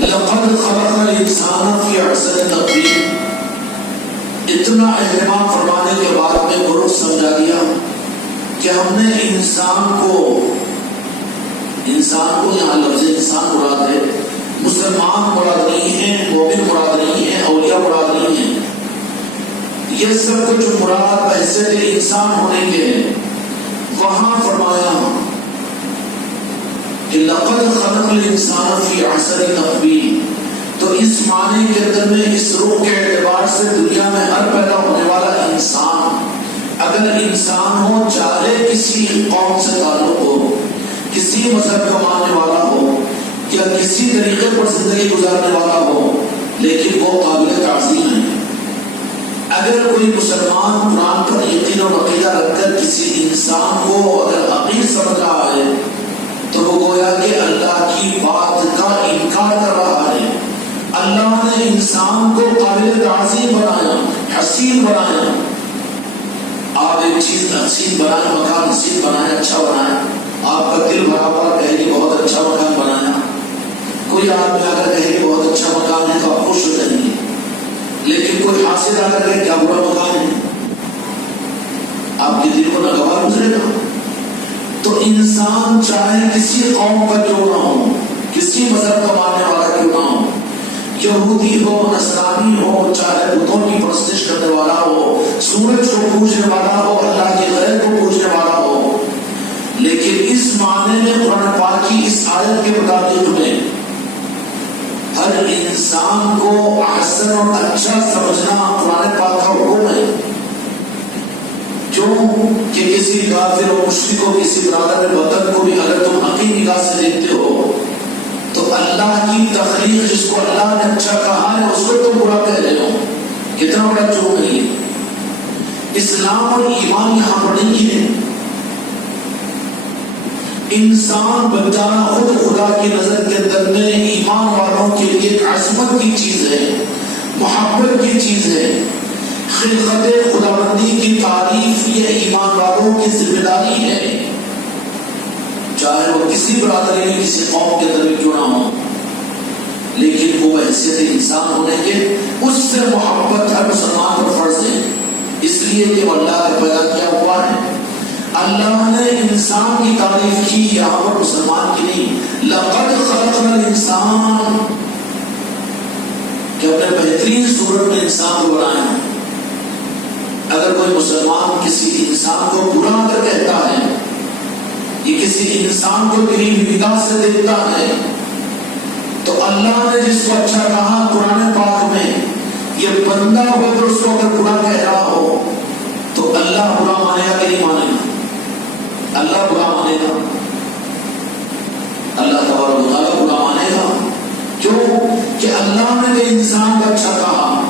لقد خلقنا الانسان فی احسن تقویم، اتنا اہتمام فرمانے کے بعد میں غرور سمجھا دیا کہ ہم نے انسان کو یہاں لفظ انسان مراد ہے، مسلمان مراد نہیں ہے، مومن مراد نہیں ہے، اولیاء مراد نہیں ہے، یہ سب کچھ مراد بحیثیت انسان ہونے کے ہیں۔ وہاں فرمایا کہ لقد خلق الانسان فی احسن تقویم، تو اس معنی کے اندر میں اس روح کے اعتبار سے دنیا میں ہر پیدا ہونے والا انسان، اگر انسان ہو چاہے کسی قوم سے تعلق ہو، کسی مذہب کا ماننے والا ہو یا کسی طریقے پر زندگی گزارنے والا ہو، لیکن وہ قابل تعظیم ہے۔ اگر کوئی مسلمان قرآن پر یقین و عقیدہ رکھ کر کسی انسان کو اگر حقیر سمجھ رہا ہے تو وہ گویا کہ اللہ کی بات کا انکار کر رہا ہے۔ اللہ نے انسان کو قابل تعظیم بنایا، حسین بنایا۔ آپ ایک چیز حسین بنائے، مکان حسین بنایا، اچھا بنایا، آپ کا دل بھرا ہوا کہے کہ بہت اچھا مکان بنایا۔ کوئی آدمی اگر کہے کہ بہت اچھا مکان ہے تو آپ خوش ہو جائیں گے، لیکن کوئی حاصل آ کر کہے کیا برا مکان ہے، آپ کے دل کو ناگوار گزرے گا۔ تو انسان چاہے کسی قوم کا کیوں نہ ہو، کسی مذہب کا ماننے والا کیوں نہ ہو، یہودی ہو، نصرانی ہو، چاہے بتوں کی پرستش کرنے والا ہو، سورج کو پوجنے والا ہو، اللہ کے غیر کو پوجنے والا ہو، لیکن اس معنی میں قرآن پاک کی اس آیت کے مطابق میں ہر انسان کو احسن اور اچھا سمجھنا قرآن پاک کا حکم ہے۔ کیوں کہ کسی کافر و مشرک کو، کسی برادر وطن کو بھی اگر تم حقیقی نگاہ سے دیکھتے ہو تو اللہ کی تخلیق جس کو اللہ نے اچھا کہا ہے اس کو تم برا کہہ رہے ہو، کتنا بڑا جرم ہے یہ۔ اسلام اور ایمان یہاں پر نہیں ہے۔ انسان بچانا خود خدا کی نظر کے اندر میں ایمان والوں کے لیے ایک عظمت کی چیز ہے، محبت کی چیز ہے۔ خلقت خداوندی کی تعریف یہ ایمان والوں کی ذمہ داری ہے، چاہے وہ کسی برادری میں، کسی قوم کے اندر بھی کیوں نہ ہو، لیکن وہ حیثیت انسان ہونے کے اس سے محبت ہر مسلمان پر فرض ہے، اس لیے کہ وہ اللہ کا پیدا کیا ہوا ہے۔ اللہ نے انسان کی تعریف کی یہاں پر مسلمان کی نہیں، لقد خلقنا الانسان، کہ اپنے بہترین صورت میں انسان کو بنایا۔ اگر کوئی مسلمان کسی انسان کو برا اگر کہتا ہے، یہ کسی انسان کو غریب نگاہ سے دیکھتا ہے، تو اللہ نے جس کو اچھا کہا قرآن پاک میں، یہ بندہ ہو کر اس کو اگر برا کہہ رہا ہو تو اللہ برا مانے گا کہ نہیں مانے گا؟ اللہ برا مانے گا، اللہ تبارک و تعالیٰ برا مانے گا۔ کیوں کہ اللہ نے جو انسان کو اچھا کہا،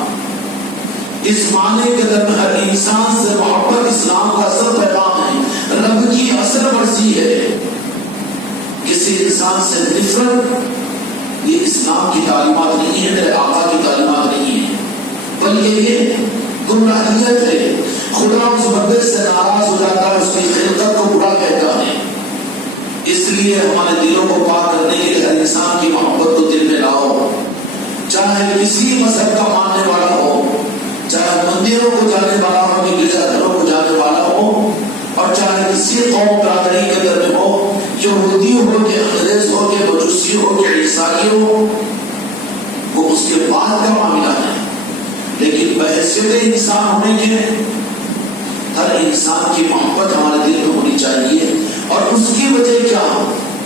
اس معنی کے اندر میں ہر انسان سے محبت اسلام کا اصل پیغام ہے، رب کی اثر ورزی ہے۔ کسی انسان سے نفرت یہ اسلام کی تعلیمات نہیں ہے، میرے آقا کی تعلیمات نہیں ہے، بلکہ یہ گمراہیت ہے۔ خدا اس بندے سے ناراض ہو جاتا ہے، اس کی خلقت کو برا کہتا ہے۔ اس لیے ہمارے دلوں کو پاک کرنے کے لیے ہر انسان کی محبت کو دل میں لاؤ، چاہے کسی مذہب کا ماننے والا ہو، چاہے مندروں کو جانے والا ہو، گرجا گھروں کو جانے والا ہو، اور چاہے کسی قوم برادری کے اندر میں ہو، یہودی ہو کہ انگریز ہو کہ مجوسی ہو کہ عیسائی ہو، وہ اس کے بعد کا معاملہ ہے۔ لیکن بحیثیت انسان ہونے کے ہر انسان کی محبت ہمارے دل میں ہونی چاہیے، اور اس کی وجہ کیا؟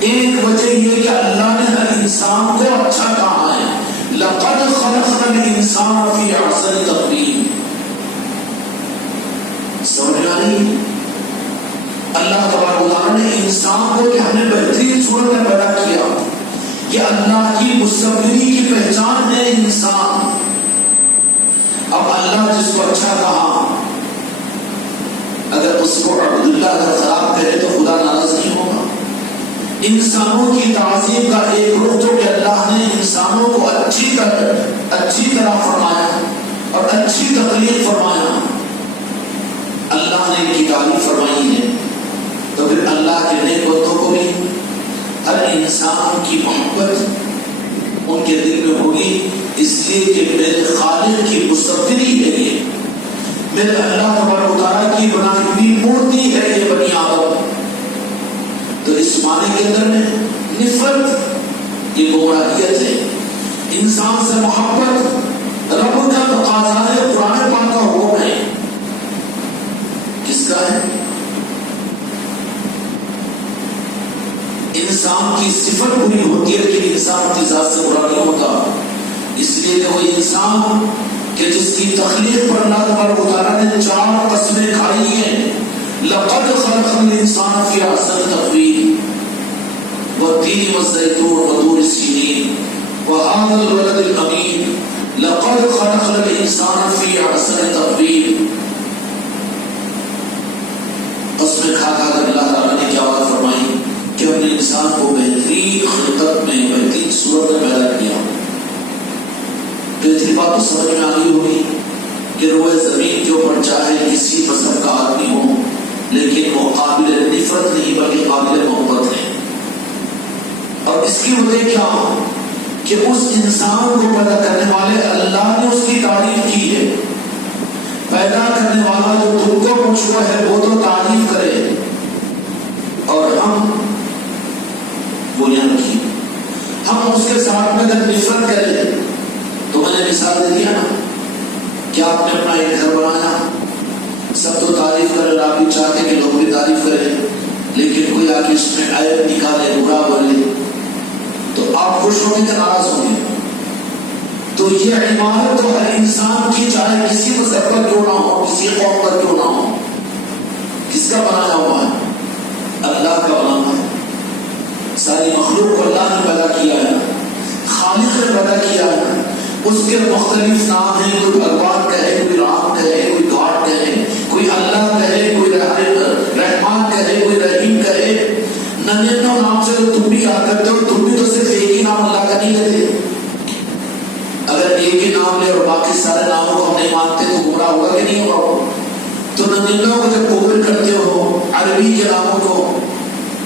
ایک وجہ یہ کہ اللہ نے ہر انسان کو اچھا کہا ہے، لقد خلقنا الانسان فی احسن تقویم۔ سمجھ آئی؟ اللہ تبارک و تعالیٰ نے انسان کو کہ ہم نے بہترین صورت میں پیدا کیا، یہ اللہ کی مصوری کی پہچان ہے انسان۔ اب اللہ جس کو اچھا کہا، اگر اس کو عبداللہ اگر خراب کرے تو خدا ناراض نہیں ہوگا۔ انسانوں کی تعظیم کا ایک رخ جو کہ اللہ نے انسانوں کو اچھی طرح فرمایا اور اچھی تخلیق فرمایا، اللہ نے ان کی تعریف فرمائی ہے، تو پھر اللہ کے نیک بندوں کو بھی ہر انسان کی محبت، ان کے دل میں ہوگی، اس لیے کہ میرے خالق کی مصوری ہے یہ، میرے اللہ تبارک و تعالیٰ کی بنائی ہوئی مورتی ہے یہ بنی آدم۔ تو اس معنی کے اندر میں نفرت یہ گمراہیت ہے، انسان سے محبت رب کا تقاضا ہے، قرآن پاک کا حکم ہے۔ کس کا ہے؟ انسان کی صفت بری ہوتی ہے لیکن انسان کی ذات سے برا نہیں ہوتا، اس لیے کہ وہ انسان کہ جس کی تخلیق پر اللہ تبارک و تعالیٰ نے 4 قسمیں کھائی ہیں، لقد خلقنا الانسان فی احسن تقویم والتین والزیتون وطور سینین وهذا البلد الامین لقد خلقنا الانسان فی احسن تقویم۔ قسمیں کھا کھا کر اللہ تعالیٰ نے کیا بات فرمائی کہ ہم نے انسان کو بہترین خلقت میں، بہترین صورت میں پیدا کیا۔ تو اتنی بات تو سمجھ میں آ گئی ہوگی کہ روئے زمین کے اوپر چاہے کسی مذہب کا آدمی ہو لیکن وہ قابل نفرت نہیں بلکہ قابل محبت ہے۔ اور اس کی وجہ کیا کہ اس انسان کو پیدا کرنے والے اللہ نے اس کی تعریف کی ہے۔ پیدا کرنے والا جو تم کو پوچھا ہے وہ تو تعریف کرے اور ہم بولیاں رکھی، ہم اس کے ساتھ میں اگر نفرت کریں تو میں نے مثال دے دیا نا کہ آپ نے اپنا ایک گھر بنایا، سب تو تعریف کرے، آپ بھی چاہتے کہ لوگ بھی تعریف کریں، لیکن کوئی آ کے اس میں عیب نکالے، برا بولے تو آپ خوش ہوں گے کہ ناراض ہوں گے؟ تو یہ عمارت تو ہر انسان کی، چاہے کسی مذہب پر کیوں نہ ہو، کسی قوم پر کیوں نہ ہو، کس کا بنایا ہوا ہے؟ اللہ کا بنانا ہے۔ ساری مخلوق کو اللہ نے پیدا کیا ہے، خالق نے پیدا کیا ہے۔ اس کے مختلف نام ہیں، کوئی بھگوان کہے، کوئی رام کہے، کوئی گاڈ کہے، کوئی اللہ کہے، کوئی رحمان کہے، کوئی رحیم کہے۔ 99 نام سے تو تم بھی یاد کرتے ہو، تم بھی تو صرف ایک ہی نام اللہ کا نہیں لیتے۔ اگر ایک ہی نام لے اور باقی سارے ناموں کو ہم نہیں مانتے تو گمراہ ہوگا کہ نہیں ہوگا؟ تو 99 کو جب قبول کرتے ہو عربی کے ناموں کو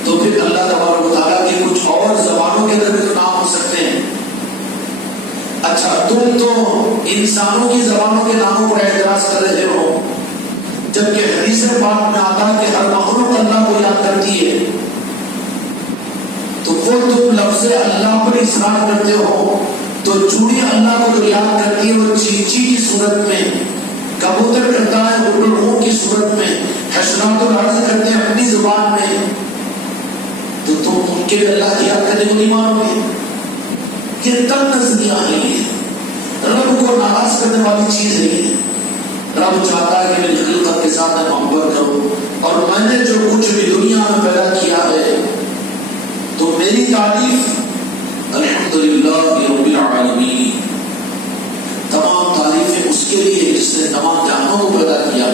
تو پھر اللہ تبارک و تعالیٰ کی کچھ اور زبانوں کے اندر بھی تو نام ہو سکتے ہیں۔ اچھا تم تو انسانوں کی زبانوں کے ناموں پر اعتراض کر رہے ہو، جبکہ حدیث پاک میں آتا ہے کہ ہر مخلوق اللہ کو یاد کرتی ہے، تو وہ تم لفظ اللہ پر اصرار کرتے ہو۔ تو چوڑی اللہ کو جو یاد کرتی ہے وہ چیچی کی صورت میں، کبوتر کرتا ہے اردو کی صورت میں، حشرات الارض کرتے ہیں اپنی زبان میں، تو تم ان کے لیے اللہ کی یاد کرنے کو نہیں مانو گے؟ یہ تنگ نظریاں نہیں ہے، رب کو ناراض کرنے والی چیز نہیں ہے۔ رب چاہتا ہے کہ میری خلقت کے ساتھ میں محبت کرو، اور میں نے جو کچھ بھی دنیا میں پیدا کیا ہے تو میری تعریف الحمدللہ رب العالمین، تمام تعریفیں اس کے لیے جس نے تمام جہانوں کو پیدا کیا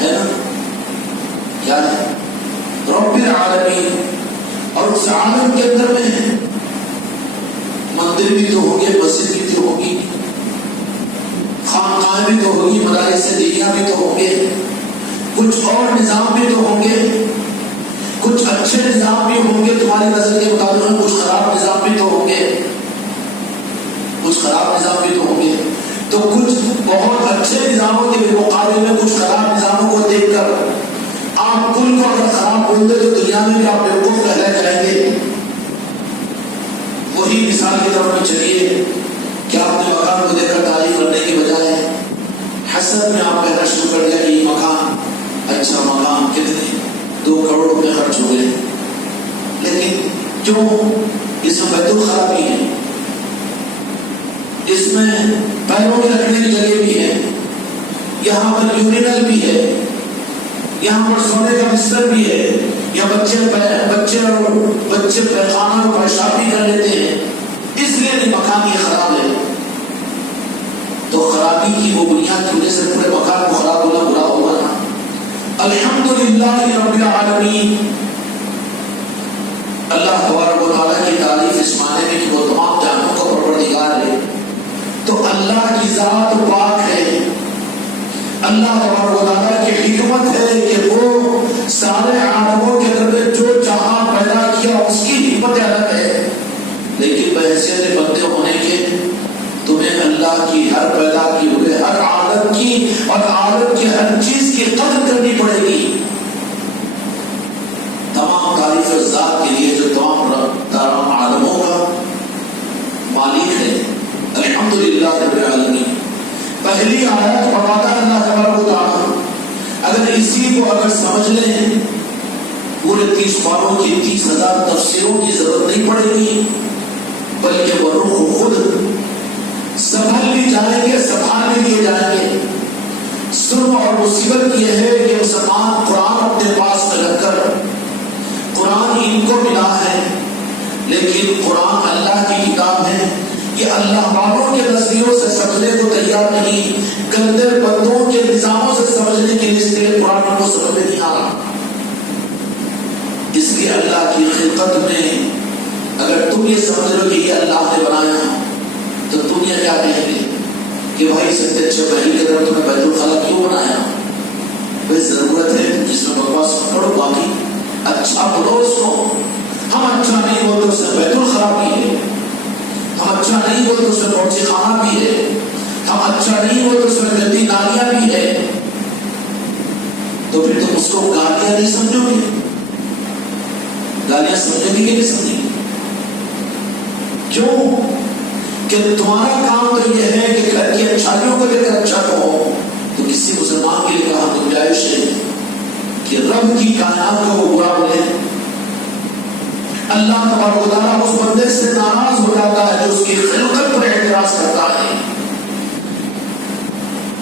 ہے نا؟ کیا ہے؟ رب العالمین۔ اور اس عالم کے اندر میں مندر بھی تو ہوں گے، مسجد بھی تو ہوگی، خانقاہیں بھی تو ہوگی، مدارس دینیہ بھی تو ہوں گے، کچھ اور نظام بھی تو ہوں گے، کچھ اچھے نظام بھی ہوں گے تمہاری نظر کے مطابق، کچھ خراب نظام بھی تو ہوں گے، کچھ خراب نظام بھی تو ہوں گے۔ تو کچھ بہت اچھے نظاموں کے مقابلے میں کچھ خراب نظاموں کو دیکھ کر آپ کل کو اگر خراب بول دے تو دنیا میں بھی آپ بیوقوف کہلائے جائیں گے۔ وہی مثال کی طرف میں چلیے کہ آپ نے مکان کو دیکھ کر تعریف کرنے کی بجائے حسد میں آپ کہنا شروع کر دیا کہ یہ مکان اچھا مکان، کتنے 2 کروڑ روپے خرچ ہو گئے، لیکن کیوں؟ اس میں بیت الخلا بھی ہے، اس میں پیروں کے رکھنے کی جگہ بھی ہے، یہاں پر یورینل بھی ہے، یہاں پر سونے کا بستر بھی ہے، یا بچے پیخانہ اور پیشاب بھی کر لیتے ہیں، اس لیے نہیں مکان یہ خراب ہے۔ تو خرابی کی وہ بنیاد کی وجہ سے پورے مکان کو خراب ہونا برا ہوگا نا۔ الحمدللہ رب العالمین، اللہ تبارک و تعالیٰ کی تعریف اس معنی میں کہ وہ تمام جہانوں کا پروردگار ہے۔ تو اللہ کی ذات پاک ہے، اللہ تبارک و تعالیٰ کی حکمت ہے کہ وہ سارے عالموں کے اندر جو چاہا پیدا کیا، اس کی حکمت الگ ہے، لیکن بحیثیت تیرے بندے ہونے کے تمہیں اللہ کی ہر پیدا کی ہوئے ہر عالم کی اور عالم کی ہر چیز کی قدر کرنی پڑے گی. تمام تعریف ذات کے لیے جو تمام عالموں کا مالک ہے. الحمدللہ رب العالمین. پہلی آیت بتاتا اللہ تبارک و تعالی اگر اسی کو اگر سمجھ لیں پورے 30 پاروں کی 30,000 تفسیروں کی ضرورت نہیں پڑے گی بلکہ وہ روح خود سنبھل بھی جائیں گے سنبھال بھی لیے جائیں گے. سن اور مصیبت یہ ہے کہ مسلمان قرآن اپنے پاس میں رکھ کر قرآن ان کو ملا ہے لیکن قرآن اللہ کی کتاب ہے. یہ اللہ والوں کے نظریوں سے سمجھنے کو تیار نہیں, گندے بندوں کے نظاموں سے سمجھنے کے لیے قرآن کو سمجھ میں نہیں آ رہا. اس لیے اللہ کی خلقت میں اگر تم یہ سمجھ لو کہ یہ اللہ نے بنایا تو تم یہ کیا کہیں گے کہ بھائی سب سے اچھے بہن کی طرف تمہیں بیت الخلا کیوں بنایا؟ بھائی ضرورت ہے جس میں بکواس پڑھو, باقی اچھا بولو اس کو. ہم اچھا نہیں بولتے اس میں بیت الخلا بھی ہے, ہم اچھا نہیں بولتے اس میں پڑوسی خانہ بھی ہے, ہم اچھا نہیں بولتے اس میں گندی نالیاں بھی ہے. تو پھر تم اس کو گالیاں نہیں سمجھو گے؟ گالیاں سمجھیں گے کہ نہیں سمجھیں گے؟ کیوں کہ تمہارا کام تو یہ ہے کہ گھر کی اچھائیوں کو لے کر اچھا کہو. تو کسی مسلمان کے لیے کہا گنجائش ہے کہ رب کی کائنات کو وہ برا بولے. اللہ تبارک و تعالیٰ اس بندے سے ناراض ہو جاتا ہے جو اس کی خلقت پر اعتراض کرتا ہے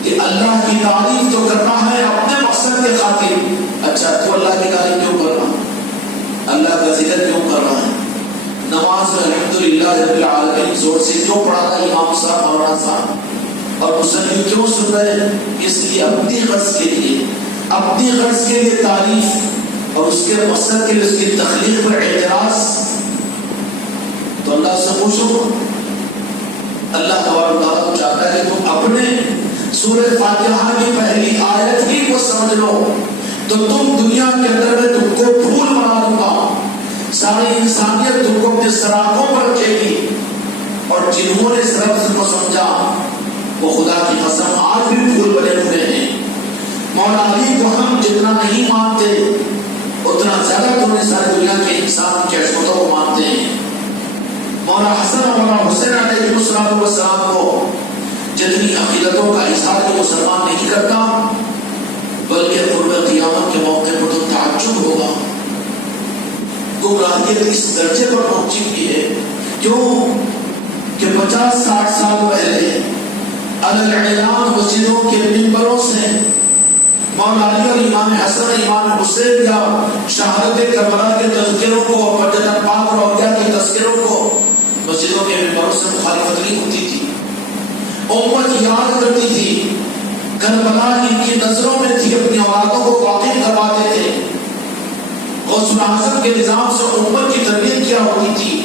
کہ اللہ کی تعریف تو کرنا ہے اپنے مقصد کے خاطر. اچھا تو اللہ کی تعریف کیوں کر رہا, اللہ کا ذکر کیوں کر رہا ہے, نماز میں الحمدللہ رب العالمین زور سے کیوں پڑھا رہا ہے امام صاحب مولانا صاحب, اور مسلم کیوں سن رہے ہیں؟ اس لیے اپنی غرض کے لیے, اپنی غرض کے لیے تعریف اور اس کے مقصد کے لیے اس کی تخلیق پر اعتراض. تو اللہ سے پوچھو, اللہ تبارک و تعالیٰ چاہتا ہے کہ تم اپنے سورہ فاتحہ کی پہلی آیت ہی کو سمجھ لو تو تم دنیا کے اندر میں تم کو پھول بنا دوں گا. ساری انسانیت تم کو اپنے سراغوں پر رکھے گی. اور جنہوں نے اس لفظ کو سمجھا وہ خدا کی قسم آج بھی پھول بنے ہوئے ہیں. مولا علی کو ہم جتنا نہیں مانتے اتنا زیادہ تو ساری دنیا کے انسان کی عظمتوں کو مانتے ہیں. مولا حسن اور مولا حسین علیہ السلام کو جتنی عقیدتوں کا اظہار یہ مسلمان نہیں کرتا بلکہ قرب قیامت کے موقع پر تو تعجب ہوگا. گمراہیت اس درجے پر پہنچی ہوئی ہے کیوں کہ 50-60 سال پہلے اعلان مسجدوں کے ممبروں سے مولا علی اور امام حسن امام حسین یا شہادت کربلا کے تذکروں کو اور جنت پاک اور اولیاء کے تذکروں کو مسجدوں کے ممبروں سے مخالفت نہیں ہوتی تھی. امت یاد کرتی تھی, کربلا ان کی نظروں میں تھی, اپنی اولادوں کو واقف کرواتے تھے. غوث اعظم کے نظام سے امت کی تربیت کیا ہوتی تھی.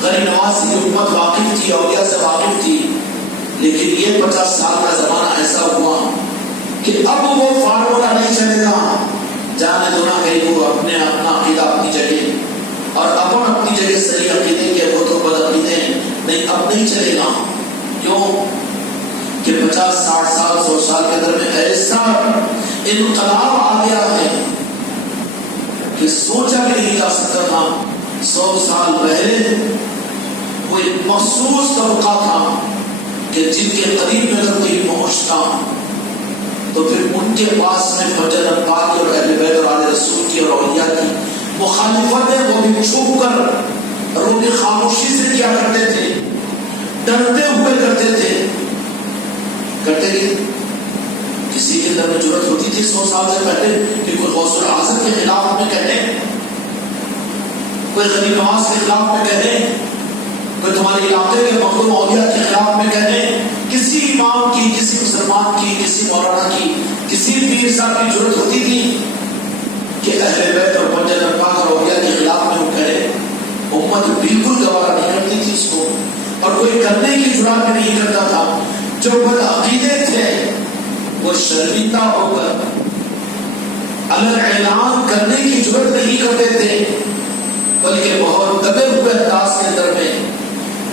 غریب نواز کی امت واقف تھی, اولیاء سے واقف تھی. لیکن یہ 50 سال کا زمانہ ایسا ہوا کہ اب وہ فارمولا نہیں چلے گا, جانے دو نہ کہیں وہ اپنا عقیدہ اپنی جگہ اور اپنی جگہ صحیح عقیدے کے وہ تو بد عقیدے نہیں, اب نہیں چلے گا. کیوں کہ 50-60 سال 100 سال کے اندر میں ایسا انقلاب آ گیا ہے کہ سوچا بھی نہیں جا سکتا تھا. 100 سال پہلے کوئی مخصوص طبقہ تھا کہ جن کے قریب میں اگر کوئی پہنچتا تو پھر ان کے پاس میں فجر پاک اور اہل بیت اور آل رسول کی اور اولیاء کی مخالفتیں وہ بھی چھپ کر اور انہیں خاموشی سے کیا کرتے تھے, ڈرتے ہوئے کرتے تھے. کرتے گئے کسی کے اندر میں جرأت ہوتی تھی 100 سال سے پہلے کہ کوئی غوث اعظم کے خلاف میں کہے, کوئی غریب نواز کے خلاف میں کہے, کوئی تمہارے علاقے کے مخدوم اولیاء کے خلاف میں کہے, کسی امام کی, کسی مسلمان کی, کسی مولانا کی, کسی پیر صاحب کی جرأت ہوتی تھی کہ اہل بیت اور منجد پاک اور اولیاء کے خلاف میں وہ کہے. امت بالکل گوارا نہیں کرتی تھی اس کو, اور کوئی کرنے کی جرأت نہیں کرتا تھا. جو بد عقیدے تھے وہ شرمندہ ہو کر اعلان کرنے کی جرأت نہیں کرتے تھے بلکہ بہت دبے ہوئے انداز کے اندر میں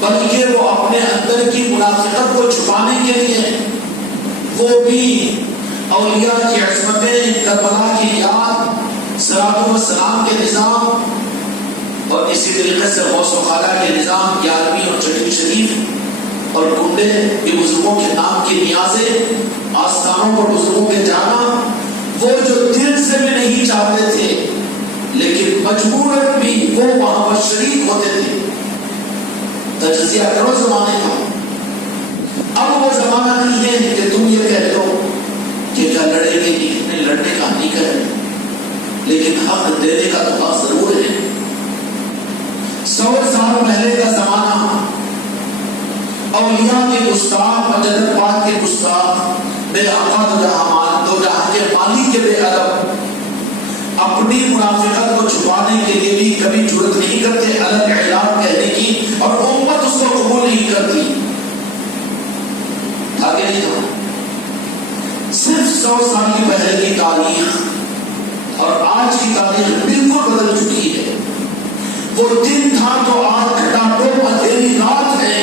بلکہ وہ اپنے اندر کی منافقت کو چھپانے کے لیے وہ بھی اولیاء کی عصمتیں، کربلا کی یاد، صراط و سلام کے نظام اور اسی طریقے سے غوث و خالہ کے نظام، 11ویں اور 6ویں شریف اور کنڈے کے بزرگوں کے نام کی نیازیں، آستانوں پر بزرگوں کے جانا، وہ جو دل سے بھی نہیں چاہتے تھے لیکن مجبوراً بھی وہ وہاں پر شریک ہوتے تھے۔ تجزیہ کرو زمانے کا، اب وہ زمانہ نہیں ہے کہ تم یہ کہہ دو کہ کیا لڑیں گے، نہیں لڑنے کا نہیں کہہ، لیکن حق دینے کا تو ضرور ہے۔ 100 سال پہلے کا زمانہ، اولیاء کے گستاخ، مجدد پاک کے گستاخ، بے آقا دو جہاں کے مالک کے بے ادب اپنی منافقت کو چھپانے کے لیے بھی کبھی جرأت نہیں کرتے الگ اعلان کہنے کی، اور امت اس کو قبول نہیں کرتی۔ آگے نہیں تھا، صرف 100 سال کی پہلے کی تاریخ اور آج کی تاریخ بالکل بدل چکی ہے۔ وہ دن تھا تو آج گھٹا ٹوپ اندھیری رات ہے۔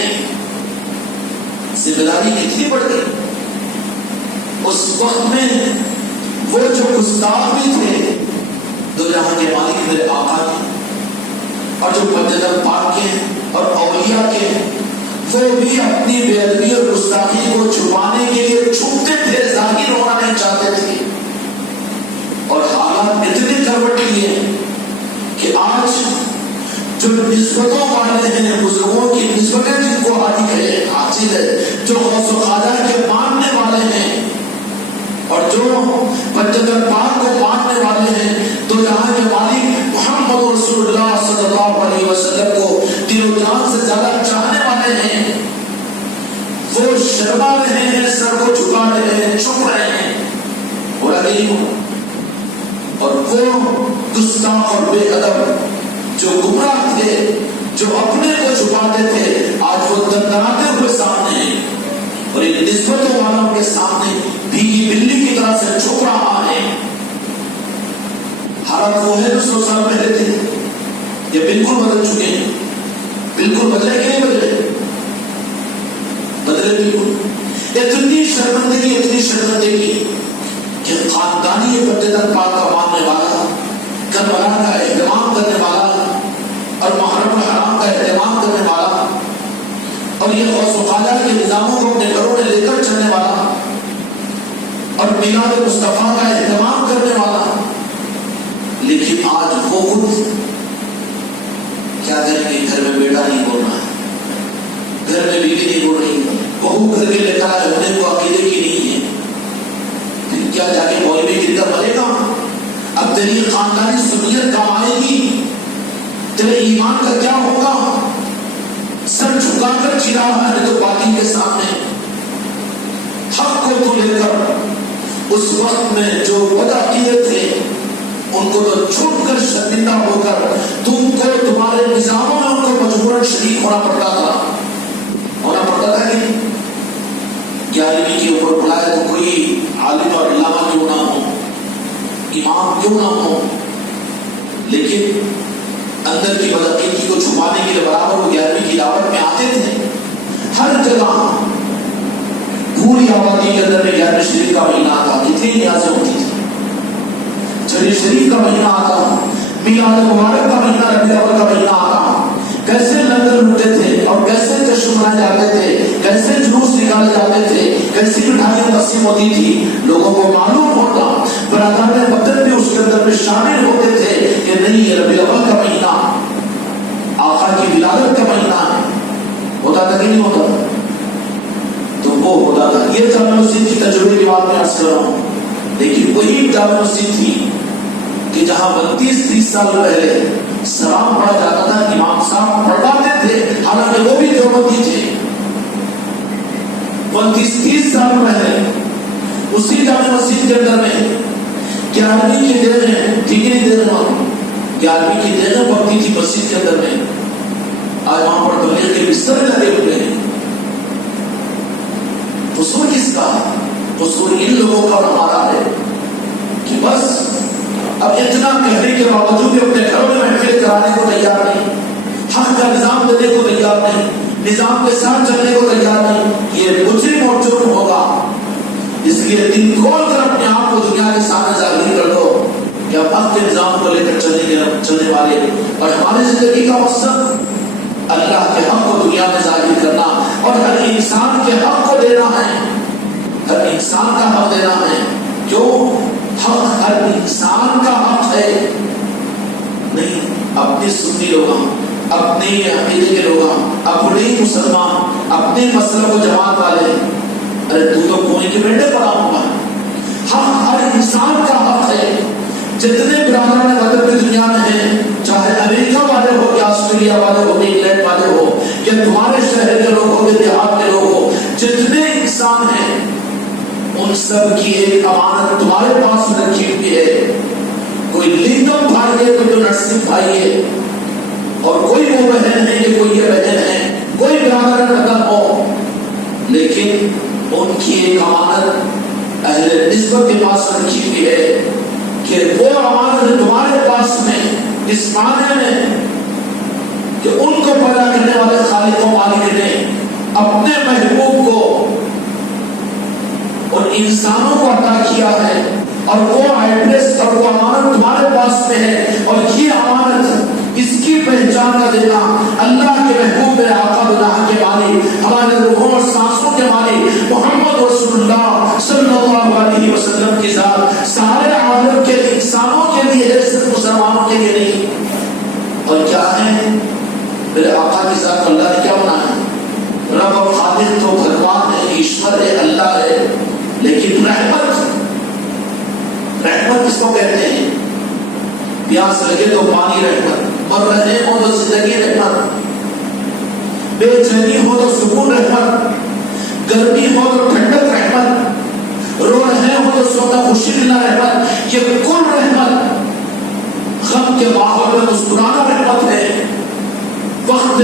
ذمہ داری کتنی بڑھ گئی۔ اس وقت میں وہ جو گستاخ بھی تھے، دو جہاں کے مالک میرے آقا کے اور جو مجدد پاک کے اور اولیاء کے، وہ بھی اپنی بے ادبی اور گستاخی کو چھپانے کے لیے چھپتے تھے، ظاہر ہونا نہیں چاہتے تھے۔ اور حالات اتنے کروٹ لیے کہ آج جو نسبتوں والے ہیں، بزرگوں کی نسبتیں جن کو حاصل ہے، جو غوث و خواجہ کے ماننے والے ہیں اور جو مجدد پاک کو ماننے والے ہیں، تو جہاں کے مالک محمد رسول اللہ صلی اللہ علیہ وسلم کو دل و جان سے زیادہ چاہنے والے ہیں، وہ شرما رہے ہیں، سر کو جھکا رہے ہیں، چھپ رہے ہیں، بولا نہیں ہو۔ اور وہ گستاخ اور بے ادب جو گمراہ تھے، جو اپنے کو چھپاتے تھے، آج وہ دندناتے ہوئے سامنے ہیں اور ان نسبتوں والوں کے سامنے بھیگی بلی کی طرح سے چھپ رہا ہے۔ حالات وہ ہے جو 100 سال پہلے تھے، یہ بالکل بدل چکے ہیں۔ بالکل بدلے کہ نہیں بدلے؟ بدلے بالکل۔ اتنی شرمندگی کہ خاندانی مجدد پاک کا ماننے والا، کربلا کا اہتمام کرنے والا اور محرم الحرام کا اہتمام کرنے والا اور یہ غوث و خواجہ کے نظاموں کو اپنے گھروں میں لے کر چلنے والا اور میلاد مصطفیٰ کا اہتمام کرنے والا، لیکن آج وہ خود کیا کریں گے؟ گھر میں بیٹا نہیں بول رہا ہے، گھر میں بیوی نہیں بول رہی، بہو گھر کے لے کر آئے، اپنے کو عقیدے کی نہیں ہے، پھر کیا جا کے مولوی گر کر مرے گا؟ اب تیری خاندانی سنیت کام آئے گی، تیرے ایمان کا کیا ہوگا؟ سر جھکا کر چلا رہا ہے تو باطل کے سامنے، حق کو تو لے کر اس وقت میں جو بدعقیدت تھے ان کو تو چھوٹ کر شرمندہ ہو کر تم کو تمہارے نظاموں میں ان کو مجبوراً شریک ہونا پڑتا تھا کہ 11ویں کے اوپر بلایا تو کوئی عالم اور علامہ کیوں نہ ہو، امام کیوں نہ ہو، لیکن اندر کی بدعقیدگی کو چھپانے کے لیے برابر وہ 11ویں کی دعوت میں آتے تھے۔ ہر جگہ پوری آبادی کے اندر میں 11ویں شریف کا مہینہ آتا، کتنی نیازیں ہوتی تھی، شریف شریف کا مہینہ آتا، میلاد مبارک کا مہینہ، ربیع الاول کا مہینہ آتا، کیسے لنگر لوٹے تھے اور کیسے جشن منائے جاتے تھے، کیسے جلوس نکالے جاتے تھے، کیسی مٹھائیاں تقسیم ہوتی تھی، لوگوں کو معلوم ہوتا، برادران بدر بھی اس کے اندر میں شامل ہوتے تھے کہ نہیں یہ ربیع الاول کا مہینہ آقا کی ولادت کا مہینہ ہے۔ ہوتا تھا کہ نہیں ہوتا؟ تو وہ ہوتا تھا۔ یہ جامع مسجد کی تجربے کی بات میں عرض کر رہا ہوں، لیکن وہی جامع مسجد تھی کہ جہاں 32-30 سال پہلے سلام پڑھا جاتا تھا، امام صاحب پڑھاتے تھے، حالانکہ وہ بھی دیوبندی تھے۔ 32-30 سال پہلے اسی جامع مسجد کے اندر میں 11ویں کی دیگیں، ٹھیک نہیں دے رہا ہوں، 11ویں کی دیگیں پڑتی تھی مسجد کے اندر میں، آج وہاں پر تبلیغ کے بستر لگے ہوئے ہیں۔ قصور کس کا؟ قصور ان لوگوں کا اور ہمارا ہے کہ بس اب اتنا کہنے کے باوجود بھی اپنے گھروں میں محفل کرانے کو تیار نہیں، حق کا نظام دینے کو تیار نہیں، نظام کے ساتھ چلنے کو تیار نہیں، یہ مجرم اور جرم ہوگا۔ اس لیے دل کھول کر اپنے آپ کو دنیا کے سامنے ظاہر کر دو کہ اب حق کے نظام کو لے کر چلنے والے، اور ہماری زندگی کا مقصد اللہ کے حق کو دنیا میں ظاہر کرنا، اور ہر انسان کے حق کو دینا ہے، ہر انسان کا حق دینا ہے۔ جو حق ہر انسان کا حق ہے، نہیں اپنے سنی لوگ، اپنے عقیدے کے لوگ، اپنے مسلمان، اپنے مسلک و جماعت والے، ارے تو کوئی کے بیٹے پر آؤں گا۔ حق ہر انسان کا حق ہے۔ جتنے برادران وطن کی دنیا میں ہیں، چاہے امریکہ والے ہو یا آسٹریلیا والے ہو، انگلینڈ والے ہو، یا تمہارے شہر کے لوگ ہو یا دیہات کے لوگ ہو، جتنے انسان ہیں ان سب کی ایک امانت تمہارے پاس رکھی ہوئی ہے۔ کوئی لنگم بھائی ہے، کوئی نرسنگ بھائی ہے، اور کوئی وہ بہن ہے کہ کوئی یہ بہن ہے، کوئی برادر وطن ہو، لیکن ان کی ایک امانت اہل نسبت کے پاس رکھی ہوئی ہے کہ وہ امانت تمہارے پاس میں اس معنی میں کہ ان کو پیدا کرنے والے خالق و مالک نے اپنے محبوب کو ان انسانوں کو عطا کیا ہے، اور وہ ایڈریس اور وہ امانت تمہارے پاس میں ہے، اور یہ امانت اس کی پہچان کا دینا اللہ کے محبوب میرے آقا بنا کے مالک، ہمارے روحوں اور سانسوں کے مالک محمد رسول اللہ صلی اللہ علیہ وسلم کی ذات سارے عالم کے انسانوں کے لیے ہے، صرف مسلمانوں کے لیے نہیں۔ اور کیا ہے میرے آقا کی ذات؟ اللہ نے کیا بنایا؟ رب اور خالق تو بھگوان ہے، ایشور ہے، اللہ ہے، لیکن رحمت کس کو کہتے ہیں؟ پیاس لگے تو پانی رحمت، مر رہے ہو تو زندگی رحمت، بے چینی ہو تو سکون رحمت، گرمی ہو تو ٹھنڈک رحمت، رو رہے ہو تو سونا خوشی ملنا رحمت، یہ کل رحمت۔ غم کے ماحول میں مسکرانا رحمت ہے، وقت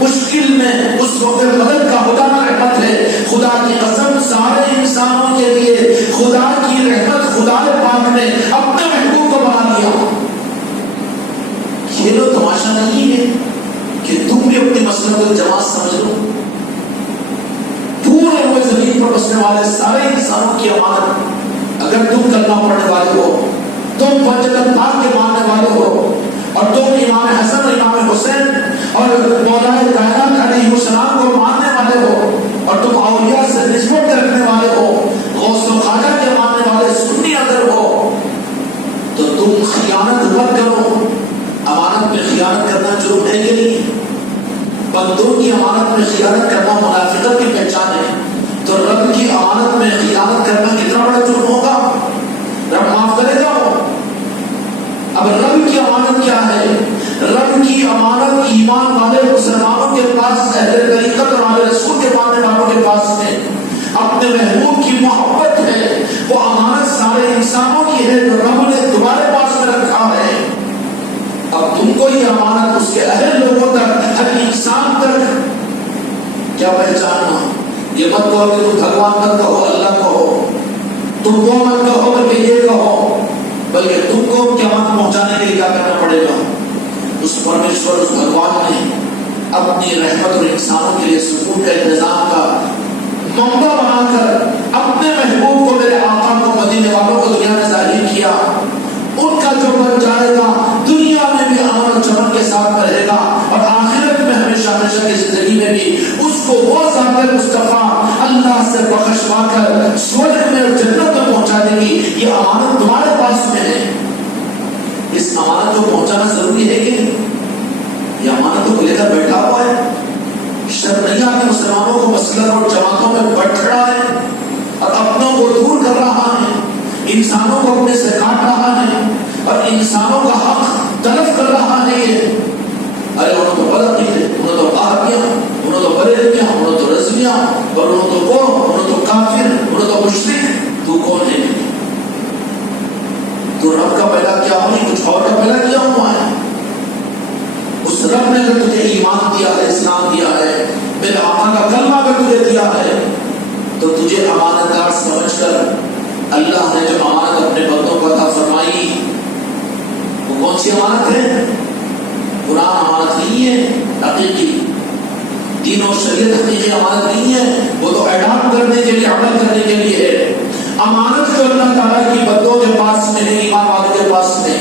مشکل میں اس وقت مدد کا خدانا رحمت ہے۔ خدا کی قسم سارے انسانوں کے لیے خدا کی رحمت خدا پاک نے اپنے محبوب کو بنا لیا۔ کھیل و تماشا نہیں ہے کہ تم بھی اپنی مسلک کو جماعت سمجھ لو۔ پورے ہوئے زمین پر بسنے والے سارے انسانوں کی امانت اگر تم کلمہ پڑھنے والے ہو، تم فجر پاک کے ماننے والے ہو، اور تم امام حسن اور امام حسین اور مولا کائنات علیہ السلام کو ماننے والے ہو، اور تم اولیاء سے نسبت رکھنے والے ہو، غوث و خواجہ کے ماننے والے سنی اگر ہو، تو تم خیانت مت کرو۔ امانت میں خیانت کرنا جرم ہے کہ نہیں؟ بندوں کی امانت میں خیانت کرنا منافقت کی پہچان ہے، تو رب کی امانت میں خیانت کرنا کتنا بڑا جرم ہوگا؟ رب معاف کرے گا؟ اب رب کی امانت کیا ہے؟ رب کی امانت ایمان والے مسلمانوں کے پاس، اہل طریقت اور اہل رسول کے ماننے والوں کے پاس میں اپنے محبوب کی محبت ہے۔ وہ امانت سارے انسانوں کی ہے جو رب نے تمہارے پاس میں رکھا ہے۔ اب تم کو یہ امانت اس کے اہل لوگوں تک، ہر انسان تک کیا پہچاننا؟ یہ مت کہو کہ تم بھگوان مت کہو، اللہ کہو، تم وہ مت کہو بلکہ یہ کہو، بلکہ تم کو قیامت پہنچانے کے لیے کیا کرنا پڑے گا؟ اس پرمیشور، اس بھگوان نے اپنی رحمت اور انسانوں کے لیے سکون کا انتظام کا منبع بنا کر اپنے محبوب کو، میرے آقا کو، مدینے والوں کو دنیا میں ظاہر کیا۔ ان کا جو بن جائے گا دنیا میں بھی امن و چمن کے ساتھ رہے گا، اور آخرت میں ہمیشہ ہمیشہ کی زندگی میں بھی اس کو وہ ذات مصطفیٰ اللہ سے بخشوا کر سورج میں اور جنت میں پہنچا دے گی۔ یہ امانت تمہارے پاس میں ہے، اس امانت کو پہنچانا ضروری ہے کہ یہ امانت کو لے کر بیٹھا ہوا ہے؟ شرم نہیں آتی مسلمانوں کو مسلک اور جماعتوں میں بیٹھ رہا ہے اور اپنوں کو دور کر رہا ہے، انسانوں کو اپنے سے کاٹ رہا ہے اور انسانوں کا حق تلف کر رہا ہے؟ ارے انہوں تو غلط نہیں تھے، انہوں تو وہابیاں، انہوں تو بریلویاں، انہوں تو رضویاں، اور انہوں تو وہ، انہوں تو کافر، انہوں تو مشرک۔ تو کون ہے؟ تو رب کا پیدا کیا ہو نہیں، کچھ اور کا پیدا کیا ہوا ہے۔ اس رب نے اگر تجھے ایمان دیا ہے، اسلام دیا ہے، میرے آقا کا کلمہ اگر تجھے دیا ہے، تو تجھے امانت دار سمجھ کر اللہ نے جو امانت اپنے بندوں کو عطا فرمائی، وہ کون سی امانت ہے؟ قرآن امانت نہیں ہے حقیقی، دین اور شریعت حقیقی امانت نہیں ہے، وہ تو اڈاپٹ کرنے کے لیے، عمل کرنے کے لیے ہے۔ امانت جو اللہ تعالیٰ کی بندوں کے پاس میں ہے، ایمان والوں کے پاس میں،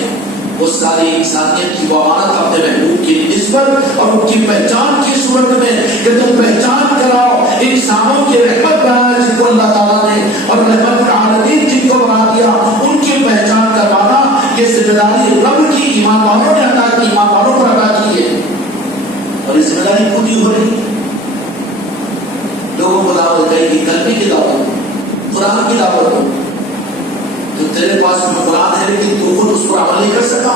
وہ ساری انسانیت کی وہ امانت اپنے محبوب کی نسبت اور ان کی پہچان کی صورت میں کہ تم پہچان کراؤ انسانوں کی رحمت بنانا جن کو اللہ تعالیٰ نے اور رحمت العالمین جن کو بنا دیا، ان کی پہچان کروانا، یہ ذمہ داری رب کی ایمان والوں نے ادا کی، ایمان والوں پر ادا کی ہے، اور یہ ذمہ داری پوری ہو رہی ہے۔ لوگوں کو دعوت دے گی، کلمے کی دعوت، قرآن کی دعوت ہو، تو تیرے پاس میں قرآن ہے لیکن تو خود اس پر عمل نہیں کر سکا۔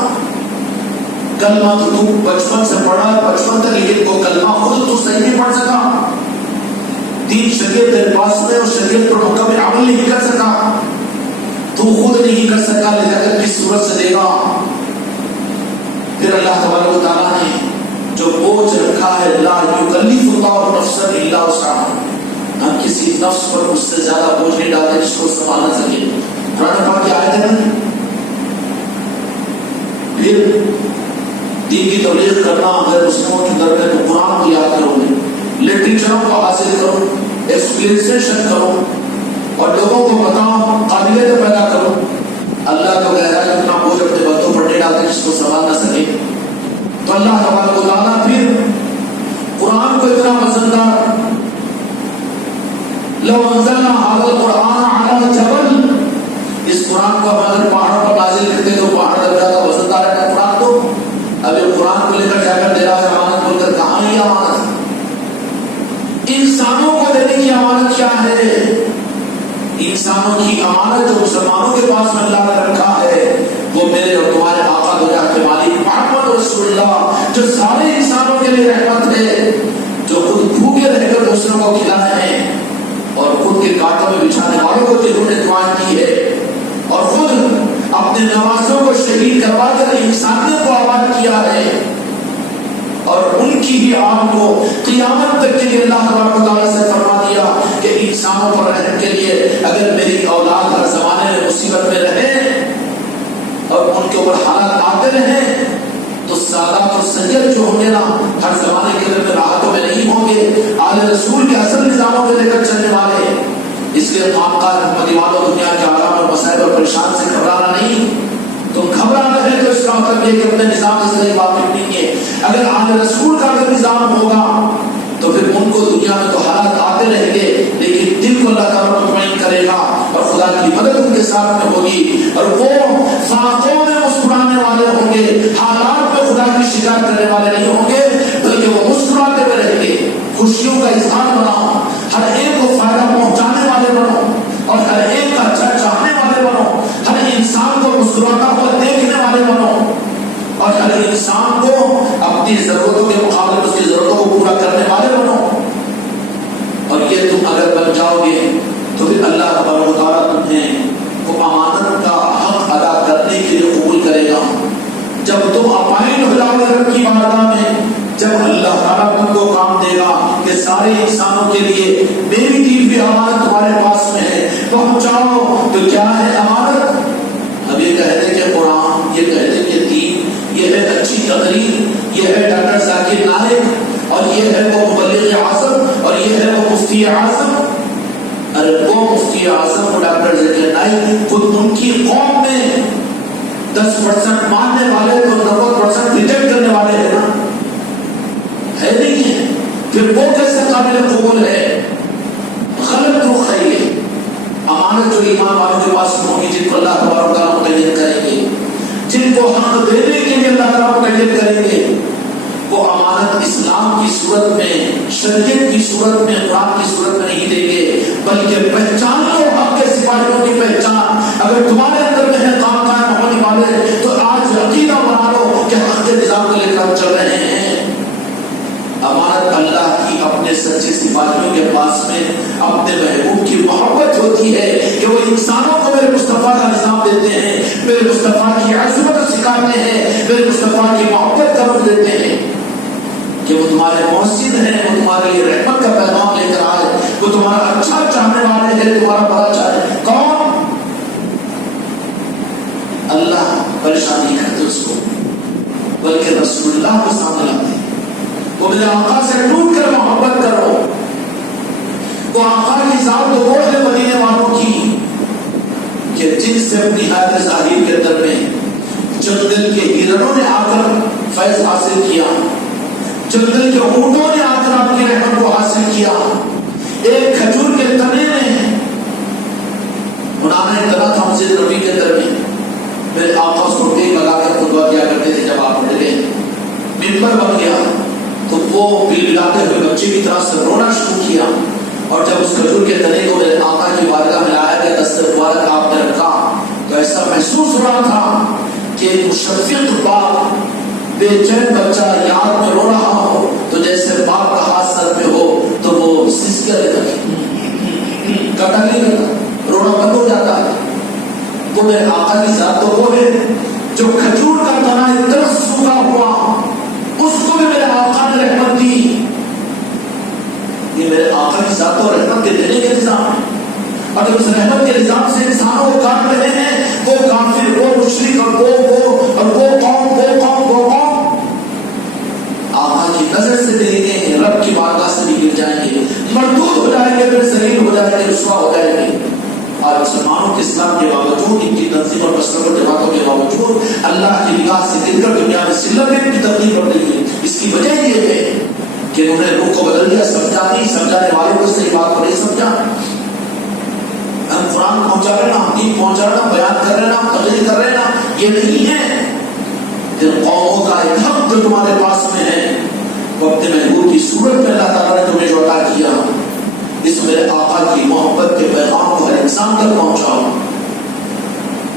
کلمہ تو تو بچپن سے پڑھا، بچپن تک، لیکن وہ کلمہ خود تو صحیح نہیں پڑھ سکا۔ دین شریعت تیرے پاس میں اور شریعت پر مکمل عمل نہیں کر سکا، تو خود نہیں کر سکا، لہذا کس صورت سے دے گا؟ پھر اللہ تبارک و تعالیٰ نے جو بوجھ رکھا ہے، لا یکلف اللہ نفسا الا وسعہا، ہم کسی نفس پر اس سے زیادہ بوجھ نہیں ڈالتے جس کو سنبھال نہ سکے۔ قرآن پاک کی آیت ہے، پھر دین کی تبلیغ کرنا اگر مسلموں کے در میں، تو قرآن کو یاد کرو گے، لٹریچروں کو حاصل کرو، ایکسپلیسیشن کرو اور لوگوں کو بتاؤ، قابلیت پیدا کرو۔ اللہ تو کہہ رہا ہے اتنا بوجھ اپنے بندوں پر نہیں ڈالتے جس کو سنبھال نہ سکے۔ تو اللہ تبارک و تعالیٰ پھر قرآن کو اتنا پسندار، لو انزلنا هذا القرآن على جبل، اس قرآن کو ہم اگر پہاڑوں پر نازل کرتے تو پہاڑ دب جاتا، وزندار ہے قرآن کو۔ اب یہ قرآن کو لے کر جا کر دے رہا ہے امانت بول کر، کہاں یہ امانت؟ انسانوں کو دینے کی امانت کیا ہے؟ انسانوں کی امانت جو مسلمانوں کے پاس میں اللہ نے رکھا ہے، وہ میرے اور تمہارے آقا دنیا کے مالک محمد رسول اللہ، جو سارے انسانوں کے لیے رحمت ہے، جو خود بھوکے رہ کر دوسروں کو کھلائے ہیں اور خود کے کانٹوں میں بچھانے والوں کو جنہوں نے دعائیں کی ہے، اور خود اپنے نوازوں کو شہید کروا کر انسانیت کو آباد کیا ہے، اور ان کی ہی آپ کو قیامت تک کے لیے اللہ تبارک و تعالیٰ سے فرما دیا کہ انسانوں پر رحم کے لیے اگر میری اولاد ہر زمانے میں مصیبت میں رہے اور ان کے اوپر حالات آتے رہے، تو سادات اور سید جو ہوں گے نا، ہر زمانے کے اندر راحتوں میں نہیں ہوں گے، آل رسول کے اصل نظاموں کو لے کر چلنے والے۔ اس لیے خانقاہ محمدی والوں دنیا کے آرام اور مسائل اور پریشان سے گھبرانا نہیں۔ تم گھبرا رہے تو اس کا مطلب یہ کہ اپنے نظام سے صحیح واقف نہیں ہے۔ اگر آل رسول کا اگر نظام ہوگا تو پھر ان کو دنیا میں تو حالات آتے رہیں گے، لیکن دل کو اللہ تعالیٰ مطمئن کرے گا اور خدا کی مدد ان کے ساتھ میں ہوگی، اور وہ فاقوں میں مسکرانے والے ہوں گے، حالات میں خدا کی شکایت کرنے والے نہیں ہوں گے، بلکہ وہ مسکراتے ہوئے رہیں گے۔ خوشیوں کا اظہار بناؤ، ہر ایک کو فائدہ پہنچانے والے بنو اور ہر ایک کا اچھا چاہنے والے بنو، ہر انسان کو مسکراتا ہوا دیکھنے والے بنو، اور ہر انسان کو اپنی ضرورتوں کے مقابلے اس کی ضرورتوں کو پورا کرنے والے بنو۔ اور یہ تم اگر بن جاؤ گے تو پھر اللہ تبارک و تعالیٰ تمہیں وہ امانت کا حق ادا کرنے کے لیے قبول کرے گا۔ جب تم اپائنٹ ہو جاؤ گے رب کی بارگاہ میں، جب اللہ تعالیٰ تم کو کام دے گا کہ سارے انسانوں کے لیے میری دی ہوئی امانت تمہارے پاس میں ہے، پہنچاؤ، تو کیا ہے امانت؟ اب یہ کہتے کہ قرآن، یہ کہتے کہ دین، یہ ہے اچھی تقریر، یہ ہے ڈاکٹر ذاکر نائک، اور یہ ہے وہ مبلغ اعظم، اور یہ ہے وہ مفتی اعظم۔ ارے وہ مفتی اعظم اور ڈاکٹر ذاکر نائک خود ان کی قوم میں 10% ماننے والے تو 90% ریجیکٹ کرنے والے ہیں نا، ہے نہیں ہے، پھر وہ کیسے قابل قبول ہے؟ غلط رخ ہے یہ۔ امانت جو ایمان والوں کے پاس میں ہوگی، جن کو اللہ تبارک و تعالیٰ مقید کریں گے، جن کو حق دینے کے لیے اللہ تعالیٰ مقید کریں گے، وہ امانت اسلام کی صورت میں، شریعت کی صورت میں، قرآن کی صورت میں نہیں دیں گے، بلکہ پہچان لو حق کے سپاہیوں کی پہچان۔ اگر تمہارے اندر میں ہے کام قائم ہونے والے، تو آج عقیدہ بنا لو کہ حق کے نظام کو لے کر ہم چل رہے ہیں۔ امانت اللہ کی اپنے سچے سپاہیوں کے پاس میں اپنے محبوب کی محبت ہوتی ہے کہ وہ انسانوں کو میرے مصطفیٰ کا نظام دیتے ہیں، میرے مصطفیٰ کی عظمت سکھاتے ہیں، میرے مصطفیٰ کی محبت کا رخ دیتے ہیں، کہ وہ تمہارے محسن ہیں، وہ تمہارے لیے رحمت کا پیغام لے کر آئے، وہ تمہارا اچھا چاہنے والے ہیں، تمہارا بڑا چاہے۔ کون؟ اللہ پریشانی کرتے اس کو، بلکہ رسول اللہ کو سامنے لاتے ہیں، وہ میرے آقا سے ٹوٹ کر محبت کر فیض حاصل کیا، جنگل کے اونٹوں نے آ کر آپ کی رحمت کو حاصل کیا، ایک کھجور کے تنے میں انہوں تنا تھا مسجد نبی کے اندر میں، میرے آقا اس کو ٹیک لگا کر خطبہ کیا کرتے تھے، جب آپ پڑھ گئے ممبر بن گیا تو وہ بلبلاتے ہوئے بچے کی طرح سے رونا شروع کیا، اور جب اس کھجور کے تنے کو میرے آقا کی بارگاہ میں لایا گیا، دستر مبارک آپ نے رکھا تو ایسا محسوس ہو رہا تھا کہ مشفق باپ بے چین بچہ یاد میں رو رہا ہو تو جیسے باپ کا ہاتھ سر پہ ہو تو وہ سسکیا لے کر کٹا نہیں کرتا، رونا بند ہو جاتا ہے۔ وہ میرے آقا کی ذات تو وہ ہے جو کھجور کا تنا اتنا سوکھا ہوا اس کو بھی میرے آقا نے رحمت دی۔ یہ میرے آقا کی ذات اور رحمت کے دینے کے نظام ہے، اور جب اس رحمت کے نظام سے انسانوں کو کاٹ رہے ہیں، وہ کافر، وہ مشرک، اور وہ قوم آقا کی نظر سے دیکھیں گے، رب کی بارگاہ سے بھی گر جائیں گے، مردود ہو جائیں گے، پھر ذلیل ہو جائیں گے، رسوا ہو جائیں گے۔ اور مسلمانوں کے اسلام کے باوجود، ان کی تنظیم اور مسلک اور جماعتوں کے باوجود اللہ کی نگاہ سے گر کر دنیا میں ذلت کی تبدیل کر رہی ہے۔ اس کی وجہ یہ ہے کہ انہوں نے روح کو بدل دیا، سمجھا نہیں، سمجھانے والے کو صحیح بات کو نہیں سمجھا۔ ہم قرآن پہنچا رہے نا، ہم دین پہنچا رہے نا، بیان کر رہے نا، تبلیغ کر رہے نا، یہ نہیں ہے کہ قوموں کا ایک حق جو تمہارے پاس میں ہے، وقت محبوب کی صورت میں اللہ تعالیٰ نے تمہیں جو عطا کیا، اس میرے آقا کی محبت کے پیغام کو ہر انسان تک پہنچاؤ،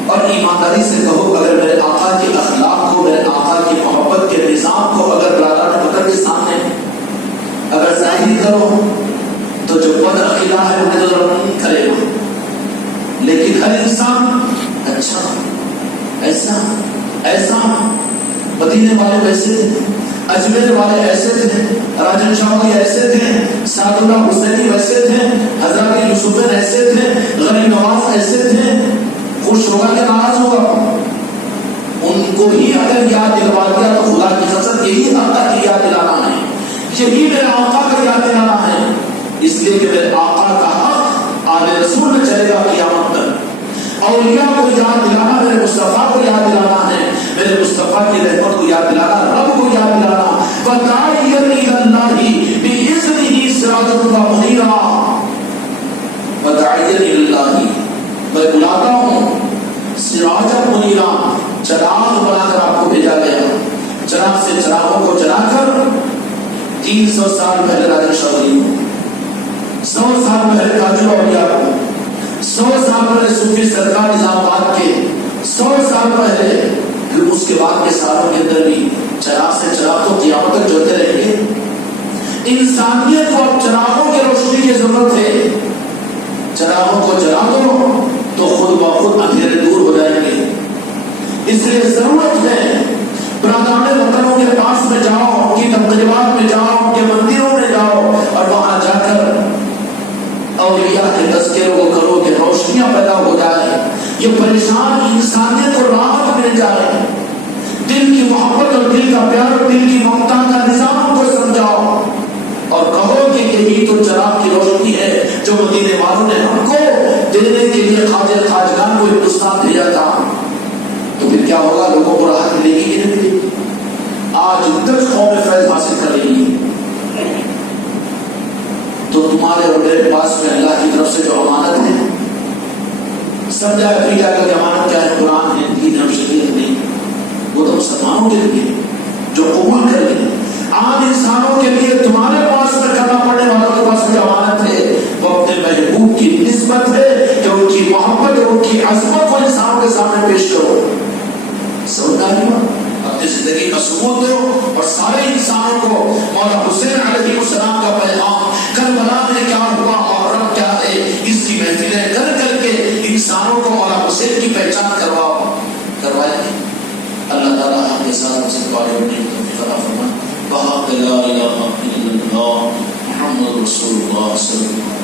اور ایمانداری سے کہو اگر میرے آقا کے اخلاق کو، میرے آقا کی محبت کے نظام کو اگر برادران فکر کے سامنے اگر ظاہر کرو تو جو بد عقیدہ ہے انہیں تو نہیں کرے گا، لیکن ہر انسان اچھا ایسا مدینے والے ویسے تھے، اجمیر والے ایسے تھے، راجن شاہی ایسے تھے، سعد اللہ حسینی ویسے تھے، حضرت یوسف ایسے تھے، غریب نواز ایسے تھے، خوش ہوگا کہ ناراض ہوگا؟ ان کو ہی اگر یاد دلوا دیا تو خدا کی قسم یہی آقا کی یاد دلانا ہے، یہی میرے آقا کا یاد دلانا ہے، اس لیے کہ میرے آقا کا حق آل رسول میں چلے گا قیامت تک۔ اولیاء کو یاد دلانا، میرے مصطفیٰ کو یاد دلانا ہے، میرے مصطفیٰ کی رحمت کو یاد دلانا، رب کو یاد دلانا۔ وَدَاعِيًا إِلَى اللَّهِ بِإِذْنِهِ سِرَاجًا مُنِيرًا، وَدَاعِيًا إِلَى اللَّهِ، میں بلاتا ہوں سراجا منیرا، چراغ بنا کر آپ کو بھیجا گیا، چراغ سے چراغوں کو جلا کر 300 سال پہلے راجا شاہی کو، 100 سال پہلے تاج الاولیاء کو، 100 سال پہلے صوفی سرکار نظام آباد کے، 100 سال پہلے، پھر اس کے بعد کے سالوں کے اندر بھی چراغ سے چراغ تو قیامت تک جلتے رہیں گے۔ انسانیت کو اب چراغوں کی روشنی کی ضرورت ہے، چراغوں کو جلا دو تو خود بخود اندھیرے دور ہو جائیں گے۔ اس لیے ضرورت ہے برادران وطنوں کے پاس میں جاؤ، ان کی تقریبات میں جاؤ، ان کے مندروں میں جاؤ، اور وہاں جا کر اولیاء کے تذکروں کو کرو کہ روشنیاں پیدا ہو جائے، یہ پریشان انسانیت کو راحت مل جائے، دل کی محبت اور دل کا پیار اور دل کی ممتا کا نظام کو سمجھاؤ، اور کہو کہ یہی تو چراغ کی روشنی ہے جو مدینے والوں نے ہم کو دینے کے لیے خواجہ خواجگان کو ہندوستان دیا تھا۔ تو پھر کیا ہوگا؟ لوگوں کو راحت ملے گی کہ نہیں ملے گی؟ آج تک قوم فیض حاصل کر رہی ہے، تو تمہارے اور میرے پاس میں اللہ کی طرف سے جو امانت ہے، سمجھا پھر جا کر امانت کیا ہے؟ قرآن ہے، دین ہے، شریعت نہیں، وہ تو مسلمانوں کے لیے جو قبول کر لیں۔ عام انسانوں کے لیے تمہارے پاس میں کرنا پڑنے والوں کے پاس جو امانت ہے وہ اپنے محبوب کی نسبت ہے کہ ان کی محبت اور ان کی عظمت کو انسانوں کے سامنے پیش کرو۔ سمجھا نہیں؟ اپنی زندگی کا ثبوت دو اور سارے انسانوں کو مولا حسین علیہ السلام کا پیغام، کربلا میں کیا ہوا اور رب کیا ہے، اس کی محفلیں کر کر کے انسانوں کو مولا حسین کی پہچان کروائے۔ اللہ تعالیٰ ہم کے ساتھ سے دعائیں ہونے کی توفیق عطا فرمائے۔ بحق لا الہ الا اللہ محمد رسول اللہ صلی اللہ علیہ وسلم۔